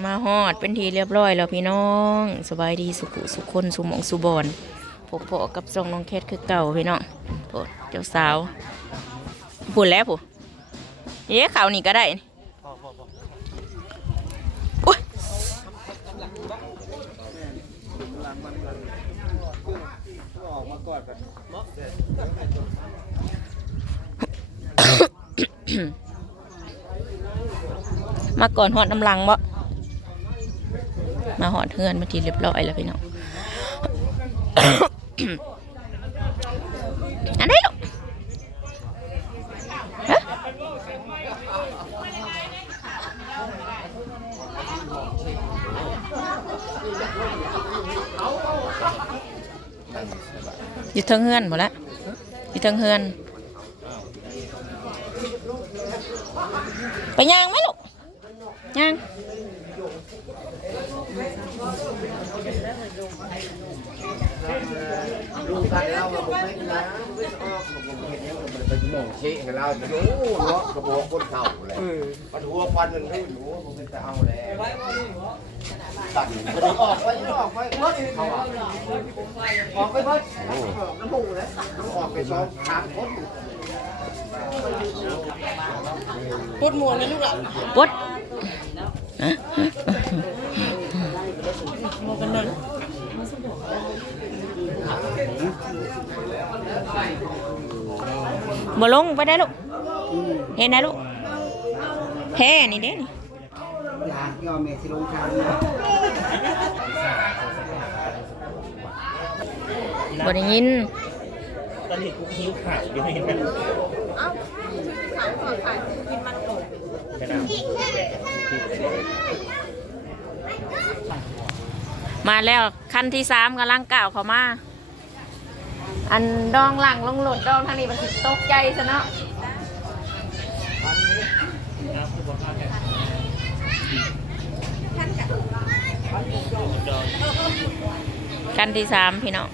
มาฮอดเป็นทีเรียบร้อยแล้วพี่น้องสบายดีสุขุสุขคนสุหมองสุบอนพบพอกับทรงน้องแคทคือเก่าพี่น้องโอ้เจ้าสาวพูดแล้วผู้เอ๊ะข่าวนี้ก็ได้นี่อุ๊ยมาก่อนหอดน้ำลังบ่ มาหอดเฮือนมาทีเรียบร้อยแล้วพี่น้องอันนี้ลูกอยู่เทิงเฮือนหมดแล้วอยู่เทิงเฮือน ไปย่างไหมลูกย่าง ลุงพันเราเราบอกให้นะไม่ออกเราบอกเห็นยังมันเป็นหมองเชะให้เราโอ้เนาะกระบอกคนเข่าเลยมันหัวฟันมันให้หัวมันเป็นจะเอาแล้วตัดมันออกไปออกไปเพิ่มเขาออกไปเพิ่มน้ำมูกเลยออกไปสองทางพ้นปด บ่ลงไปได้ลูก เห็นนะลูกแพ้นี่เด้นี่อยากยอมเมสิลงทางบ่ได้ยินตอนนี้กูหิวข่าวอยู่ให้กันเอ้าข่ายขอขายกินมันโดมาแล้วขั้นที่สามกำลังก้าวเขามา อันดองหลังลงหลดดองทางนี้มันสิตกใจซะเนาะกันที่สามพี่น้อง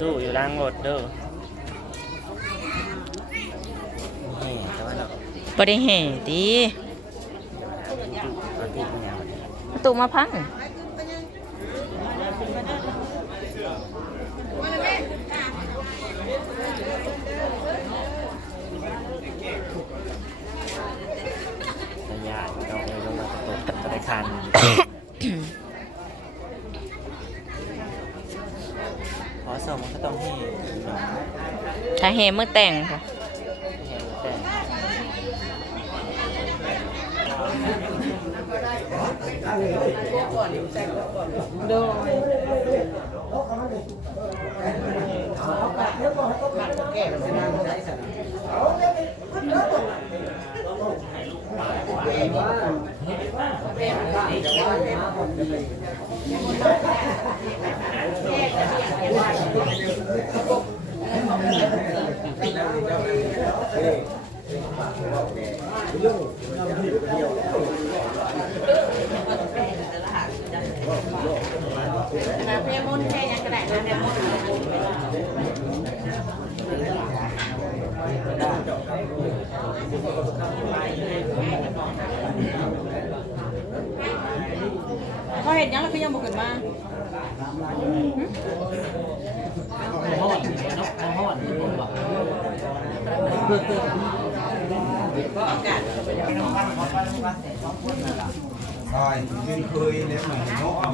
ตู้อยู่ล่างรถเด้อนี่แต่ว่าเราบ่ได้แห่ตีเราติดแนวประตูมาพังระยะเราเลยลงมาตกธนาคารขอส่งมันก็ต้องให้น้อง ถ้าแห่เมื่อแต่งค่ะ เห็นแต่พอเห็นยังแล้วคือยังบุกขึ้นมา ใช่ยืนเคยเนี่ยเหมือนเนาะ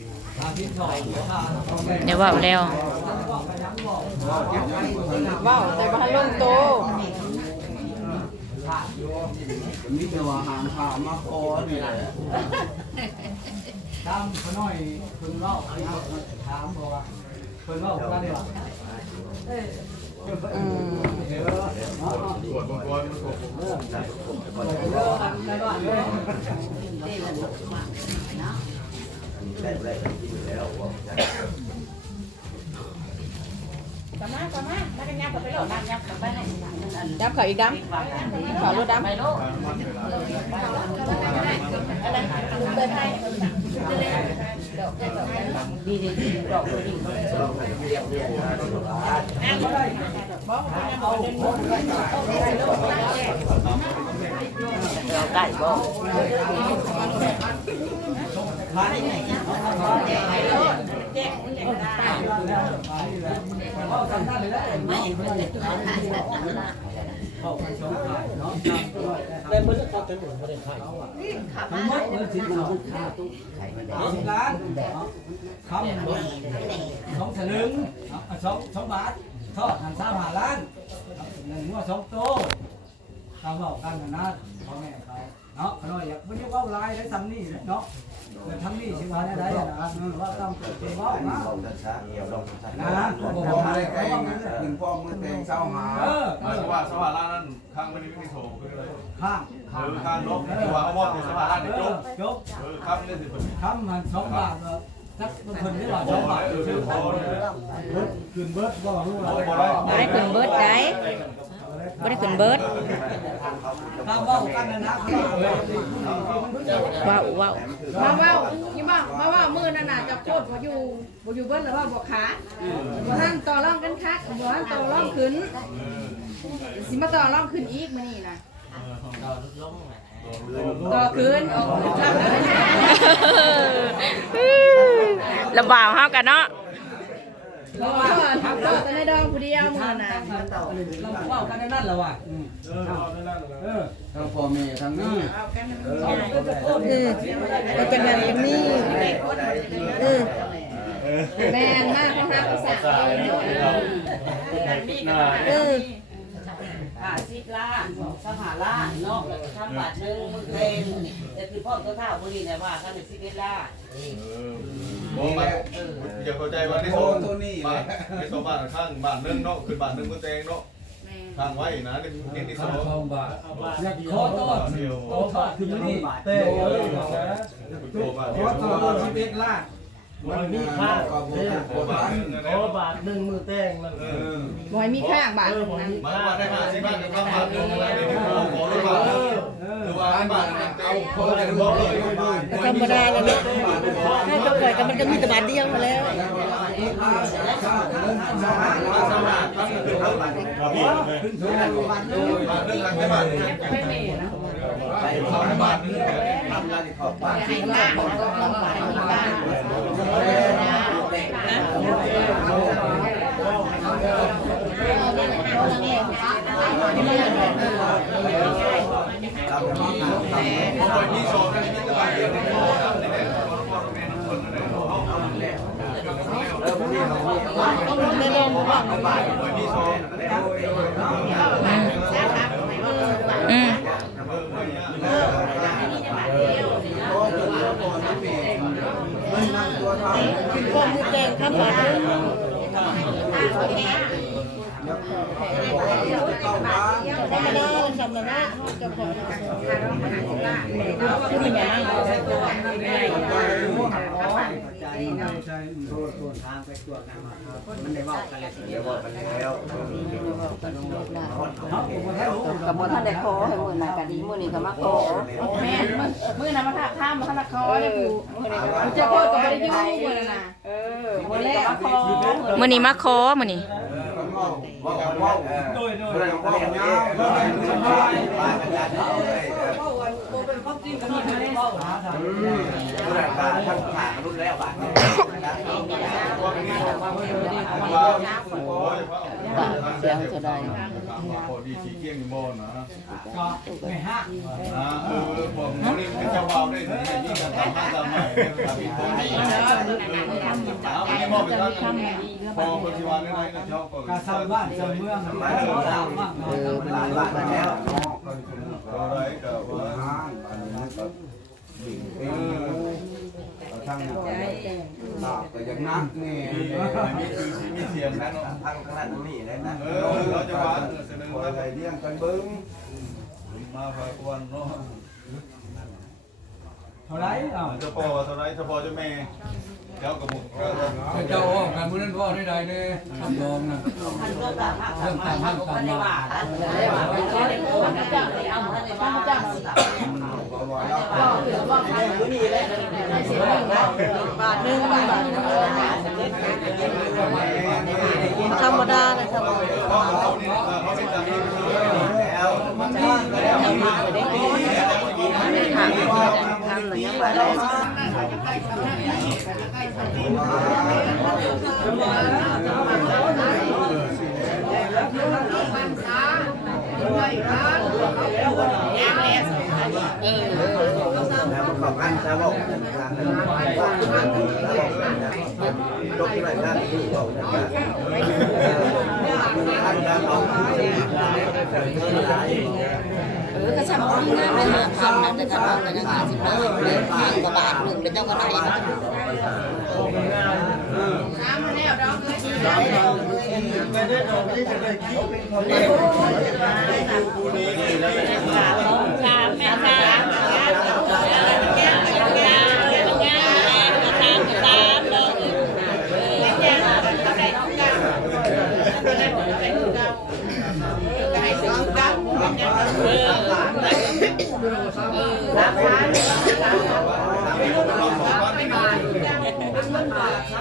เดี๋ยวว่าแล้วว้าแต่บ้านลงโตมีแต่ว่าหางขาวมาคอนี่แหละถามเขาหน่อยเพิ่นเล่าถามบอกว่าเพิ่นเล่ากันว่าอืม ได้ได้กินแล้ว ดับเขาอีกดำเขารถดำ เราไก่บ่ แต่เพิ่นจะเข้าไปหมดบ่ได้ขายทั้งหมดเงินสิบล้านสิบล้านคำสองสลึงสองสองบาททอดหันสามหาล้านหนึ่งหัวสองโตตามบอกกันนะพ่อแม่เขา เนาะเขน่อยอยากไม่ได้ว่าลายได้ทำนี่เนาะแต่ทำนี่สิว่าได้ได้นะว่าตามเกณฑ์ว่านะลองช้าๆเกี่ยวลองช้านะๆผมไม่ได้แกงกินพ่อมือแตงเศร้าหาเออหมายถึงว่าสวัสดิ์ร้านั้นข้างไม่ได้ไม่มีโถคืออะไรข้างเออข้างนกคือว่าเขาบอกเป็นสวัสดิ์ร้านในจบจบเออข้างนี่สิเป็นคำมันสองบาทสักคนนี่ว่าสโอ้องบาทยเออซื้อพอของเลยขึ้นเบิร์ดบ่รู้อะไรยพอแล้วได้ขึ้นเบิร์ดได้ บ่ได้ขึ้นเบิร์ดถ้าเบ้ากันนะนะเขาว้าวว้าวมาเว้ายี่บ้ามาเว้ามือนั่นน่ะจะโคตรบ่อยู่บ่อยู่เบิ้ลหรือว่าบ่ขาบ่ท่านต่อรองกันคักบ่ท่านต่อรองขึ้นสิมาต่อรองขึ้นอีกมื้อนี้นะต่อขึ้นระบาวเฮากันเนาะ ต่อต่อแต่ในดองผู้เดียวมื้อน่ะเราเบ้ากันนั่นแหละว่ะเออทั้งพ่อแม่ทั้งนี้เออก็เป็นแบบนี้เออแม่นมากเขาหาภาษาเออ หาสิบล้านสหาล้านเนาะทำบาทหนึ่งมือเพลงแต่คือพ่อตัวเท่าบุรีแต่ว่าท่านเป็นสิบเอ็ดล้านโอ้ยอย่าเข้าใจว่าที่สองบ้านที่สองบ้านข้างบ้านนึงเนาะคือบ้านนึงมือแตงเนาะข้างไว้นะเนี่ที่สองทองบาทอยากขอต้อนขอทอดขึ้นนี่เต้ขอต้อนชีวิตล่า มันมีค่าก็บ่เด้อบานโอบาทหนึ่งมือแต้งมันเออบ่ให้มีข้างบาทเออบ่นั้นมีมายค่าว่าได้มาสิบ้านกับบ้านนึงอะไรนี่คือขอได้บ้านคือว่าบ้านนึงเต็มเขาได้บอกเลยธรรมดาแล้วเนาะให้ตัวก่อยก็มันก็มีแต่บาทเดียวมาแล้วสมัครทั้งคือทั้งบ้านบ้านนึงหลังได้บ้านนึง ไปเข้าบ้านนี่ทำงานเข้าบ้านมีโซนนั่นมีตลาดเดียวในโลกนี่แหละพ่อแม่คนนั่นแหละเอาในดองบ่ว่ามีโซนอื ก็มูแกงข้ามบาทนึงธรรมดาสำนักนะเจ้าขอคือมันยัง เดี๋ยวบอกไปแล้วกับบ่ท่านได้ขอให้มือหน้าก็ดีมือนี้ก็มาขอแม่มือมือน่ะมาท่ามาท่าละคอเลยปู่มันจะโคตรก็บ่ได้อยู่มื้อนั้นน่ะเออมือนี้ก็มาขอมื้อนี้มาขอมื้อนี้ว่าว่าโดยโดยว่าเงาว่าสบายบ้านกันเป็นความจริงกันนี่ไม่ได้เบ้าหาทางอืมรุ่นการท่านผ่านรุ่นแล้วบ้าด เสียงจะได้พอดีขี้เกียงบ่นะก็ไม่ห้าอ่าเออผมนี่เป็นเจ้าบ่าวได้ถึงยิ่งกันทำห้าทำใหม่เนี่ยทำอีกคนนี้เอาอันนี้มอบไปท่านพอคนที่วางได้ไหนนะเจ้าก็การสร้างบ้านสร้างเมืองไปสร้างมากเออหลายบ้านแล้วอะไรกับว่าเออ ทางลาบก็ยังนักนี่มีคือมีเสียงนะเนาะทางขนาดนี้เลยนะเออเราจะวางเสนอคมาอะไรเลี้ยงกันเบิ้งมาพากวนเนาะเท่าไรอ้าวจะพอเท่าไรจะพอจะแม่เจ้ากับบุกก็เจ้าอ้อมกันมื้อนั้นพ่อได้ใดเด้ทำลองนะท่านก็ตามท่านท่านท่านได้ว่าท่านได้ว่าท่านได้ว่าท่านได้เอาท่านได้ว่า ก็ถือว่าครอยู่นี่เลยได้เสียหนึ่งนะบาทหนึ่งบาทหนึ่งธรรมดาเลยครับ พ่อเขานี่าเป็นจากนี้แล้วมันจะแล้วมาได้ดีทำอะไรยังไงได้แล้วมันขอบกันะบอกยกที่ไหนนะที่บอกนะอันนั้นเอาเออก็ทำที่งานไปหาพันนะแต่ถ้าเราแต่ละงานสิบห้าเลยห่างกว่าบาทหนึ่งแล้วเจ้าก็ได้น้ำมันแล้วดอกเลยสาม นไม่มาทุกอย่างมันบาท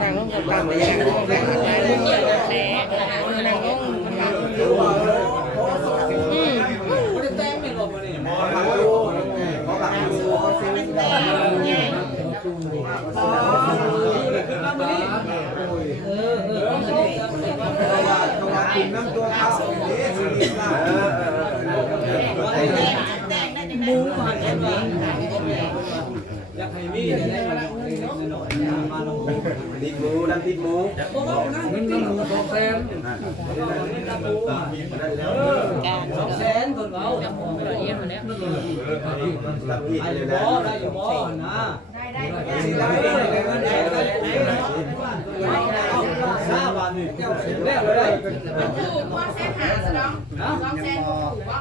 นางลงกับปากนางลงกับนางลงกับแสงนางลง มันมีหมูสองแสนสองแสนคนเราตับพี่ไอ้เลยบ่นะได้อยู่บ่นะได้ได้สิได้ได้เงินได้ได้สามบาทนี่เจ้าเสร็จแล้วเลยถูกว่าเส้นหาสองสองเส้นถูกว่า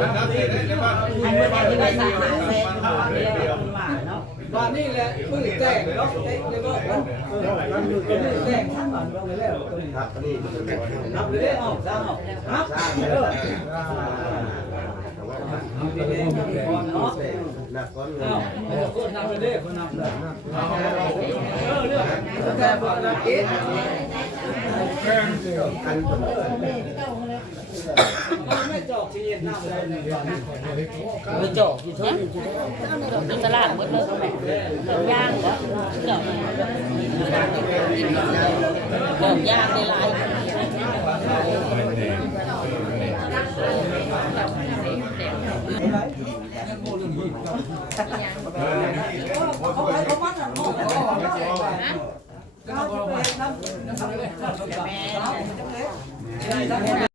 นักเตะในบ้านอันนี้ที่ไปสาหาเซน บ้านนี่แหละมือแตกเนาะเตะเลยบ่มือแตกทั้งบ้านเราเลยแล้วตัวนี้ครับนี่นับเลยออกสามออกนับสร้างเอเลยอนะเอาไปเลยเนาะหนักก้อนเงิเอานคนนับเลยคนนับเลยเออเรื่องแต่บ่นับเอ๊ะกันผล ไม่จอกที่เย็นน้ำเลยอยู่ตลาดหมดเลยเกือบย่างก็เกือบเกือบย่างในร้านเขาไปเขามัดอะเขา